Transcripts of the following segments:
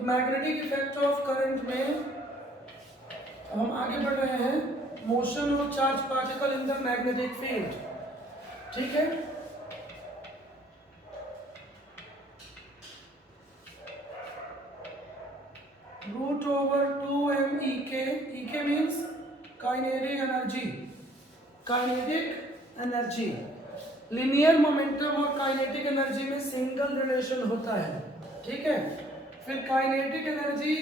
तो magnetic effect of current में हम आगे बढ़ रहे हैं, motion of charge particle in the magnetic field. ठीक है, root over 2m EK, EK means kinetic energy, kinetic energy. Linear momentum और काइनेटिक एनर्जी में सिंगल रिलेशन होता है। ठीक है, फिर काइनेटिक एनर्जी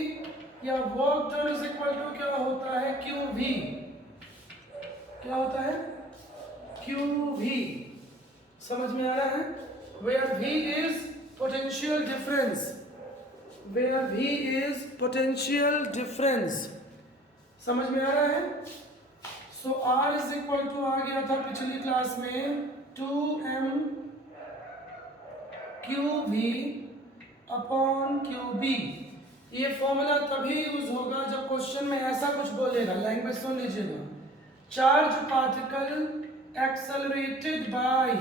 या work done is equal to क्या होता है, QV। क्या होता है, QV। समझ में आ रहा है, where V is potential difference, where V is potential difference. समझ में आ रहा है। So R is equal to आ गया था पिछली क्लास में 2m QV अपॉन QB। ये फॉर्मूला तभी यूज होगा जब क्वेश्चन में ऐसा कुछ बोलेगा, लैंग्वेज सुन लीजिएगा, charge particle accelerated bye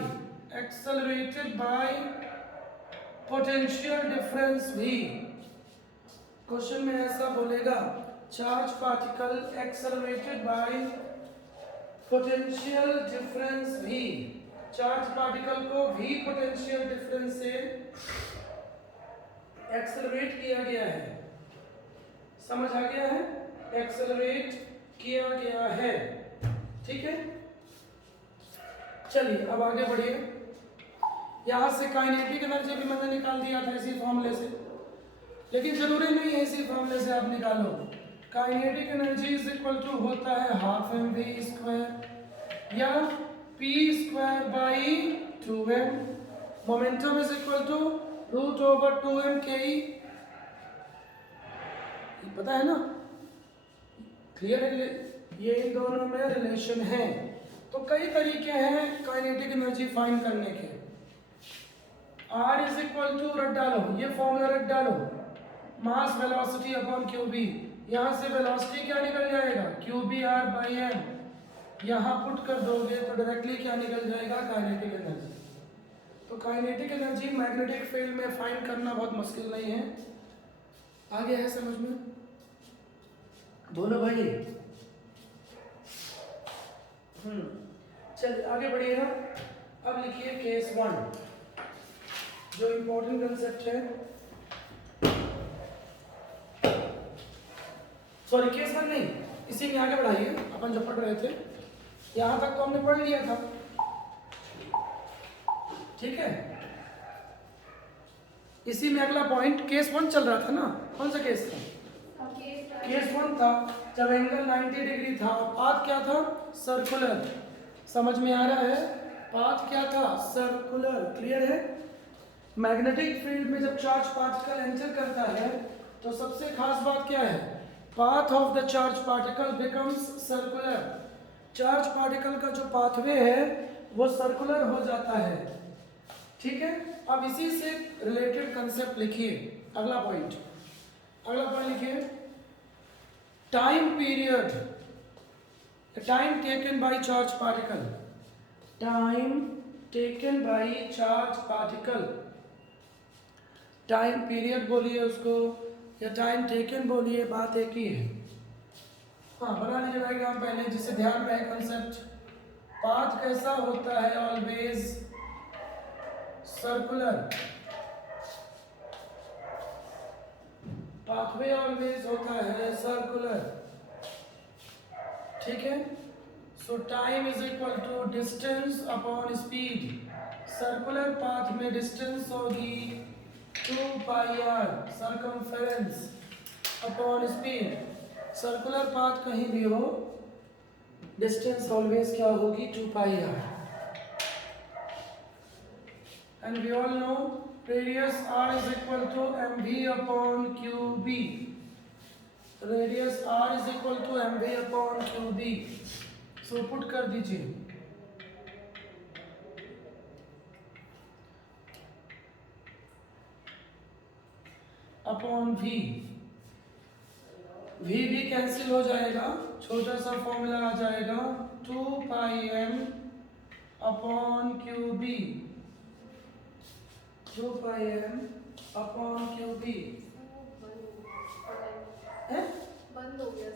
potential difference V। Question में ऐसा बोलेगा, charge particle accelerated bye potential difference V। Charge particle को V पोटेंशियल डिफरेंस से एक्सेलरेट किया गया है। समझ आ गया है, एक्सेलरेट किया गया है। ठीक है, चलिए अब आगे बढ़िए। यहां से काइनेटिक एनर्जी भी मैंने निकाल दिया था इसी फॉर्मूले से, लेकिन जरूरी नहीं है इसी फॉर्मूले से आप निकालो। Kinetic energy is equal to होता है हाफ mv स्क्वायर या p square by 2m। Momentum is equal to root over 2m ke। पता है ना, क्लियर है, ये इन दोनों में रिलेशन है। तो कई तरीके हैं काइनेटिक एनर्जी फाइंड करने के। R इज इक्वल टू रट डालो, ये फॉर्मूला रट डालो, मास वेलोसिटी अपॉन QB। यहाँ से वेलोसिटी क्या निकल जाएगा, QBR बाई m। यहाँ पुट कर दोगे तो डायरेक्टली क्या निकल जाएगा, काइनेटिक एनर्जी। तो काइनेटिक एनर्जी मैग्नेटिक फील्ड में फाइंड करना बहुत मुश्किल नहीं है। आगे है समझ में दोनों भाई। चलिए आगे बढ़िएगा। अब लिखिए केस 1, जो इंपॉर्टेंट कंसेप्ट है। सॉरी केस 1 नहीं, इसी में आगे बढ़ाइए। अपन जो पढ़ रहे थे यहां तक तो हमने पढ़ लिया था। ठीक है, इसी में अगला पॉइंट केस 1 चल रहा था ना। कौन सा केस था, केस 1 था जब एंगल 90 डिग्री था, पाथ क्या था, सर्कुलर। समझ में आ रहा है, पाथ क्या था, सर्कुलर। क्लियर है। मैग्नेटिक फील्ड में जब चार्ज पार्टिकल एंटर करता है तो सबसे खास बात क्या है, path of the charge particle becomes circular. Charge particle का जो पाथवे है वो सर्कुलर हो जाता है। ठीक है, अब इसी से रिलेटेड कंसेप्ट लिखिए। अगला पॉइंट लिखिए, time period, time taken by charge particle, time taken by charge particle. Time period बोलिए उसको या टाइम टेकन बोलिए, बात एक ही है। हाँ, बना लीजिए डायग्राम पहले, जिससे ध्यान रहे कंसेप्ट। पाथ कैसा होता है, ऑलवेज सर्कुलर। पाथवे ऑलवेज होता है सर्कुलर। ठीक है, so time is equal to distance upon speed. Circular path में डिस्टेंस होगी 2πr circumference upon speed. Circular path कहीं भी हो, डिस्टेंस ऑलवेज क्या होगी, 2πr। And we all know radius r is equal to mv upon qb। Radius r is equal to mv upon qb। So put कर दीजिए, upon v। v भी cancel हो जाएगा, छोटा सा फॉर्मूला आ जाएगा 2πm upon qb। 2πm upon qb। है? बंद हो गया।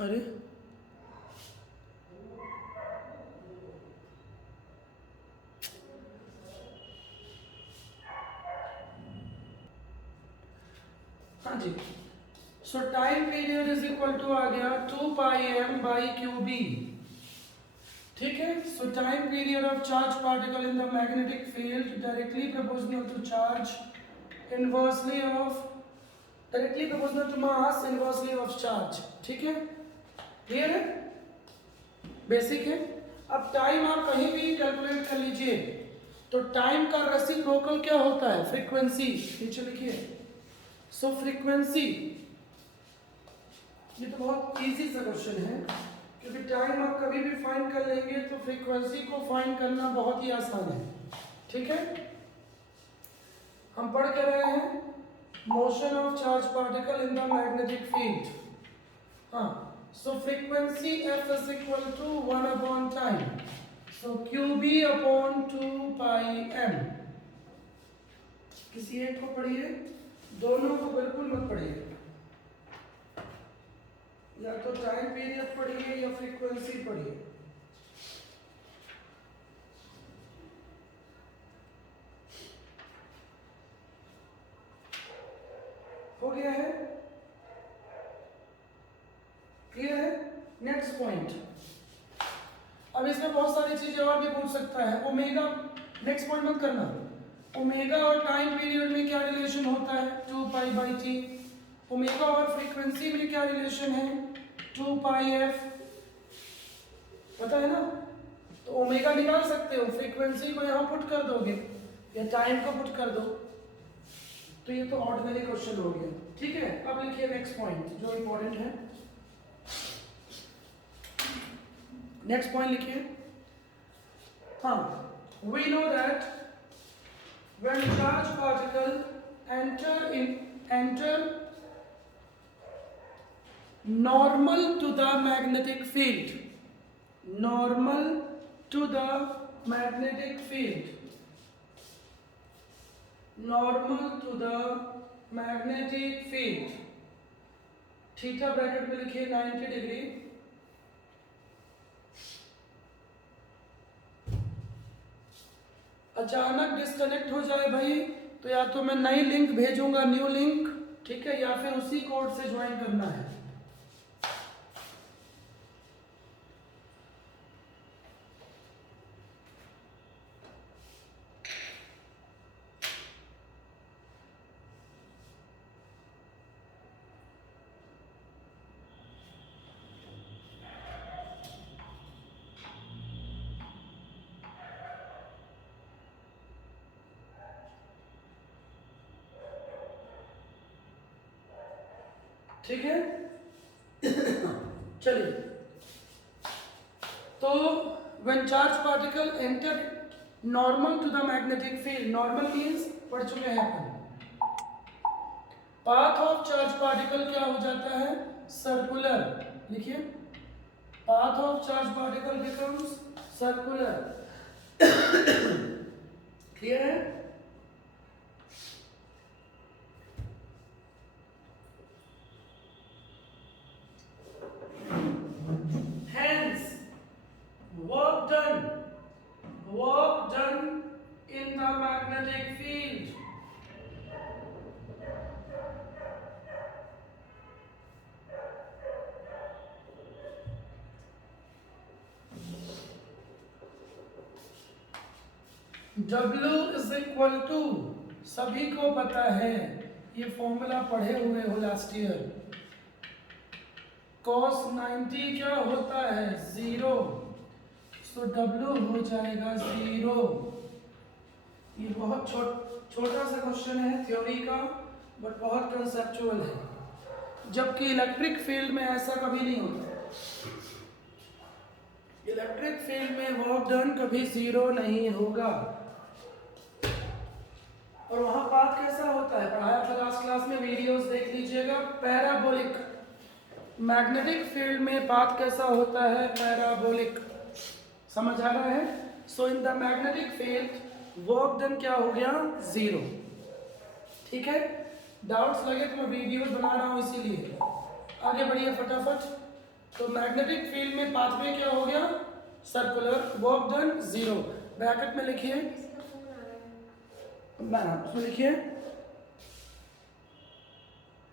अरे हाँ जी, so time period is equal to आ गया 2 pi M by Q B. ठीक है, so time period of charge particle in the magnetic field directly proportional to charge inversely of directly proportional to mass inversely of charge. ठीक है, clear है, basic है। अब time आप कहीं भी कैलकुलेट कर लीजिए, तो टाइम का रेसिप्रोकल क्या होता है? फ्रीक्वेंसी। नीचे लिखिए, सो फ्रीक्वेंसी, ये तो बहुत इजी सा क्वेश्चन है, क्योंकि टाइम आप कभी भी फाइंड कर लेंगे तो फ्रीक्वेंसी को फाइंड करना बहुत ही आसान है। ठीक है, हम पढ़ के रहे हैं motion of charge particle in the magnetic field. हाँ, so frequency F is equal to 1 upon time, so Q B upon 2 pi M. किसी एक को पढ़िए, दोनों को बिल्कुल मत पढ़िए, या तो टाइम पीरियड पढ़िए या फ्रीक्वेंसी पढ़िए। हो गया है, क्लियर है। नेक्स्ट पॉइंट, अब इसमें बहुत सारी चीजें और भी पूछ सकता है। ओमेगा, नेक्स्ट पॉइंट मत करना, ओमेगा और टाइम पीरियड में क्या रिलेशन होता है? 2 पाई बाई टी। ओमेगा और फ्रीक्वेंसी में क्या रिलेशन है? 2 पाई एफ। पता है ना, तो ओमेगा निकाल सकते हो, फ्रीक्वेंसी को यहाँ पुट कर दोगे या टाइम को पुट कर दो, तो ये तो ऑर्डिनरी क्वेश्चन हो गया। ठीक है, अब लिखिए नेक्स्ट पॉइंट जो इंपॉर्टेंट है। नेक्स्ट पॉइंट लिखिए, हाँ, we know that when charge particle enter normal to the magnetic field, normal to the magnetic field, normal to the magnetic field, theta bracket में लिखिए 90 डिग्री। अचानक डिस्कनेक्ट हो जाए भाई, तो या तो मैं नई लिंक भेजूंगा, न्यू लिंक, ठीक है, या फिर उसी कोड से ज्वाइन करना है। ठीक है, चलिए, तो when charge particle enter normal to the magnetic field, normal means पढ़ चुके हैं अपन, पाथ ऑफ चार्ज पार्टिकल क्या हो जाता है? सर्कुलर। लिखिए, path of charge particle becomes circular. Clear है? work done in the magnetic field. W is equal to, सभी को पता है, ये फॉर्मूला पढ़े हुए हो लास्ट ईयर, cos 90 क्या होता है? 0, सो W हो जाएगा 0। ये बहुत छोटा सा क्वेश्चन है थ्योरी का, बट बहुत कंसेप्चुअल है, जबकि इलेक्ट्रिक फील्ड में ऐसा कभी नहीं होता। इलेक्ट्रिक फील्ड में वर्क डन कभी 0 नहीं होगा। और वहां पाथ कैसा होता है, पढ़ाया था लास्ट क्लास में, वीडियोस देख लीजिएगा। पैराबोलिक, मैग्नेटिक फील्ड में पाथ कैसा होता है? पैराबोलिक। समझ आ रहा है? So in the magnetic field work done क्या हो गया? 0। ठीक है, डाउट्स लगे तो मैं वीडियोस बना रहा हूँ इसीलिए। आगे बढ़िए फटाफट। तो मैग्नेटिक फील्ड में पाथवे क्या हो गया? सर्कुलर। Work done 0। ब्रैकेट में लिखिए, उसमें लिखिए